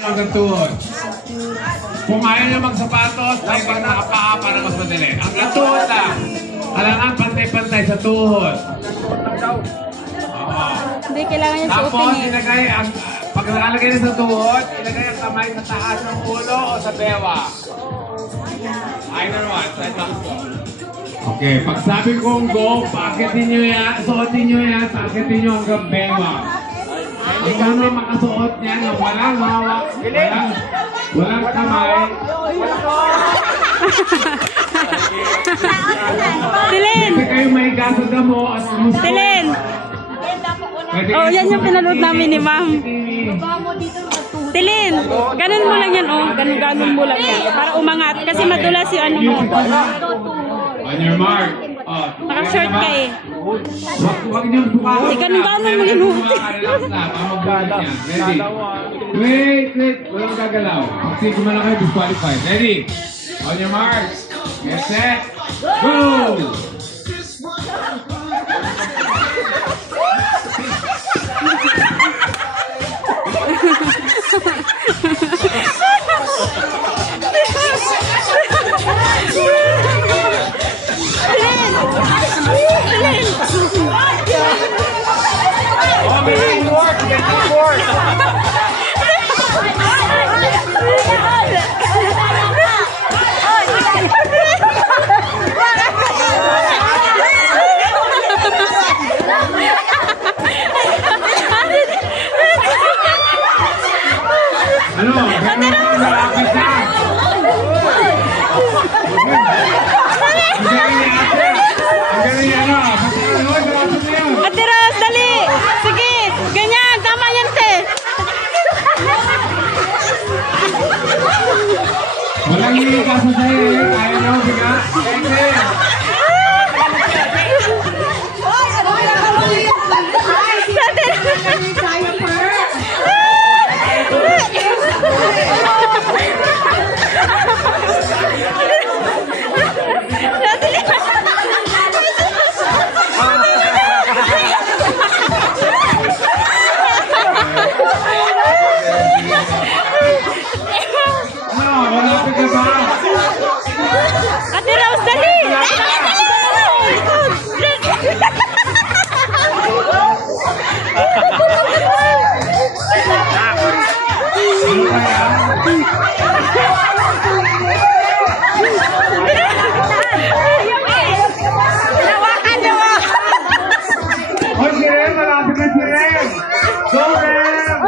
Ang tuhod. Kung ayaw nyo magsapatos, ay pag nakapaa para mas madali. Ang tuhod lang. Kailangan pantay-pantay sa tuhod. Oo. Hindi, kailangan yung Tapos, suotin eh. ilagay ang, pag nakalagay na sa tuhod, ilagay ang kamay sa taas ng ulo o sa bewa. Either one, side back po. Okay, pag sabi kong go, paakitin nyo yan, suotin nyo yan, paakitin nyo hanggang bewa. Ang ano makasuot niyan, yung walang hawak, walang kamay. Tilin! Kasi kayo may gaso damo at musto. Tilin! Oh, yan yung pinanood namin ni ma'am. Tilin! Ganun mo lang yan, oh. Ganun mo lang yan. Para umangat. Kasi madulas yung ano mo. On your mark. Oh, Naka-short ka eh. Huwag niyong bukasan. Ganun mo yun. Relax na, pamagbuhat niya. Ready? Wait. Walang gagalaw. Pag sige mo lang kayo, disqualified. Ready? On your mark. Get set. Go! Ano? Ganun malapit na. Ang galing ni ate. Ang galing ni ano. Malapit na yun. Ate Ros, dali! Sige! Ganyan! Tama yan, te! Walang hihika sa sa'yo eh. Kaya nyo, biga. Ano, malapit ka ba? Ate Rose, dali! Ano kaya? Hoy, si Rem, malapit na si Rem! Go, Rem!